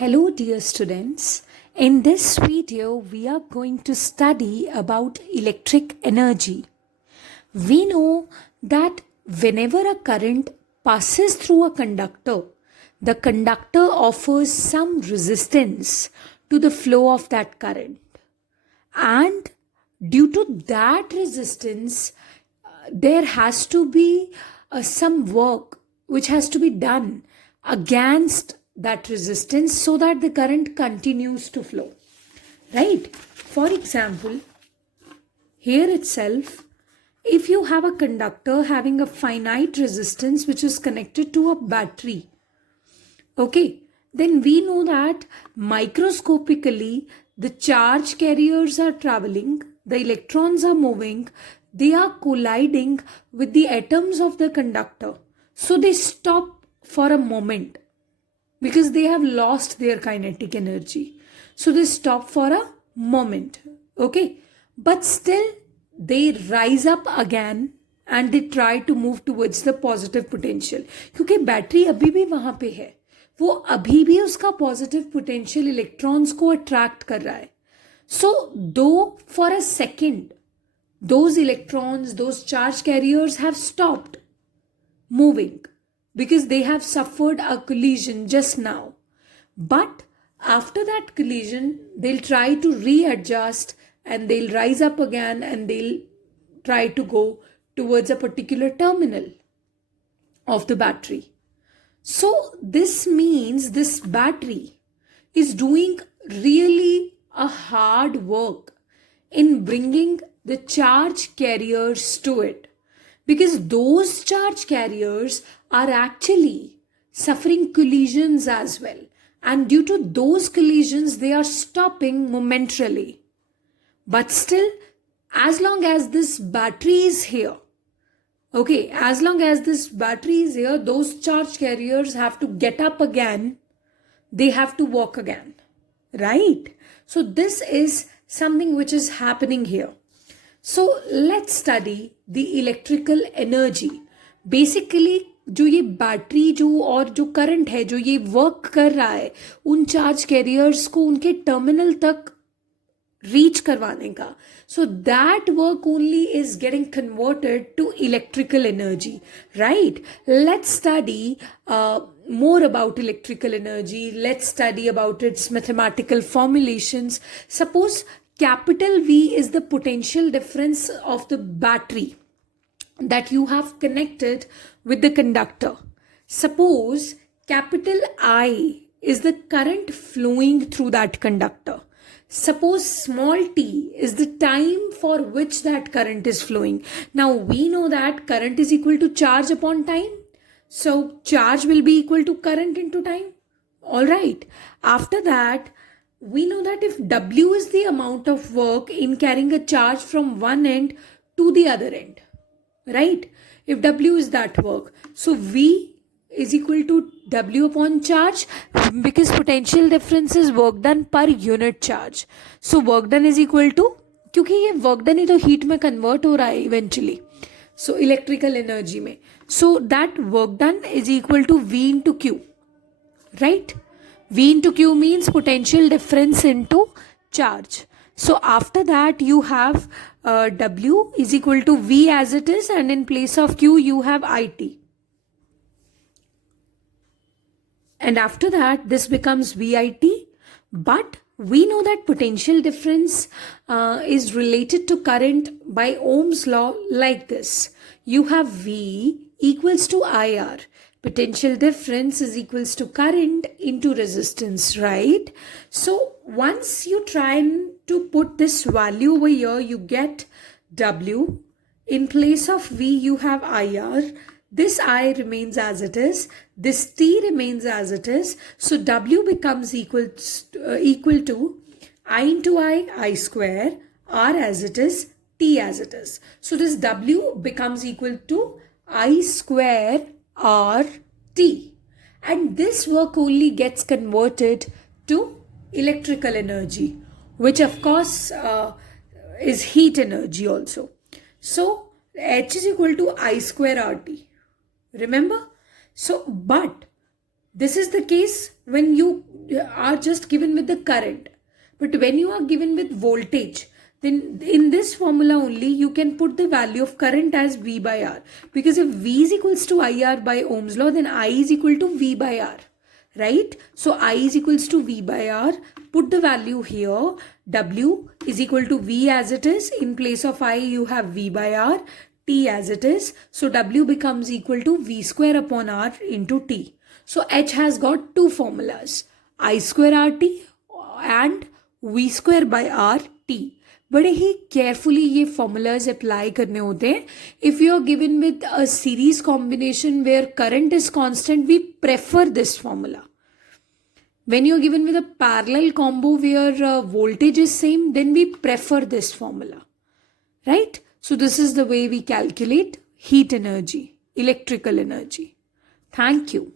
Hello dear students, in this video we are going to study about electric energy. We know that whenever a current passes through a conductor, the conductor offers some resistance to the flow of that current. And due to that resistance, there has to be some work which has to be done against that resistance so that the current continues to flow, right? For example, here itself, if you have a conductor having a finite resistance which is connected to a battery, okay, then we know that microscopically the charge carriers are traveling, the electrons are moving, they are colliding with the atoms of the conductor. So they stop for a moment because they have lost their kinetic energy. So they stop for a moment, okay? But still they rise up again and they try to move towards the positive potential. क्योंकि battery अभी भी वहाँ पे है, वो अभी भी उसका पॉजिटिव पोटेंशियल इलेक्ट्रॉन्स को अट्रैक्ट कर रहा है. सो दो for a second those electrons, those charge carriers have stopped moving because they have suffered a collision just now. But after that collision, they'll try to readjust and they'll rise up again and they'll try to go towards a particular terminal of the battery. So this means this battery is doing really a hard work in bringing the charge carriers to it, because those charge carriers are actually suffering collisions as well, and due to those collisions they are stopping momentarily. But still, as long as this battery is here, okay, as long as this battery is here, those charge carriers have to get up again, they have to walk again, right? So this is something which is happening here. So let's study the electrical energy. Basically जो ये battery जो और जो current है जो ये work कर रहा है उन चार्ज कैरियर्स को उनके टर्मिनल तक रीच करवाने का. So that work only is getting converted to electrical energy, right? Let's study more about electrical energy. Let's study about its mathematical formulations. Suppose capital V is the potential difference of the battery that you have connected with the conductor. Suppose capital I is the current flowing through that conductor. Suppose small t is the time for which that current is flowing. Now we know that current is equal to charge upon time. So charge will be equal to current into time. Alright. After that, we know that if W is the amount of work in carrying a charge from one end to the other end, right? If W is that work, so V is equal to W upon charge, because potential difference is work done per unit charge. So work done is equal to, क्योंकि ये work done ही तो heat में convert हो रहा है eventually. So electrical energy में. So that work done is equal to V into Q, right? V into Q means potential difference into charge. So after that you have W is equal to V as it is, and in place of Q you have IT. And after that this becomes VIT. But we know that potential difference is related to current by Ohm's law like this. You have V equals to IR. Potential difference is equals to current into resistance, right? So once you try to put this value over here, you get W. In place of V, you have IR. This I remains as it is. This T remains as it is. So W becomes equal to I into I square, R as it is, T as it is. So this W becomes equal to I square RT, and this work only gets converted to electrical energy, which of course is heat energy also. So H is equal to I square RT, remember? So but This is the case when you are just given with the current. But when you are given with voltage, then in this formula only you can put the value of current as V by R. Because if V is equals to IR by Ohm's law, then I is equal to V by R. Right? So I is equals to V by R. Put the value here. W is equal to V as it is. In place of I, you have V by R. T as it is. So W becomes equal to V square upon R into T. So H has got two formulas, I square RT and V square by RT. बड़े ही carefully ये formulas apply करने होते हैं. If you are given with a series combination where current is constant, we prefer this formula. When you are given with a parallel combo where voltage is same, then we prefer this formula. Right? So this is the way we calculate heat energy, electrical energy. Thank you.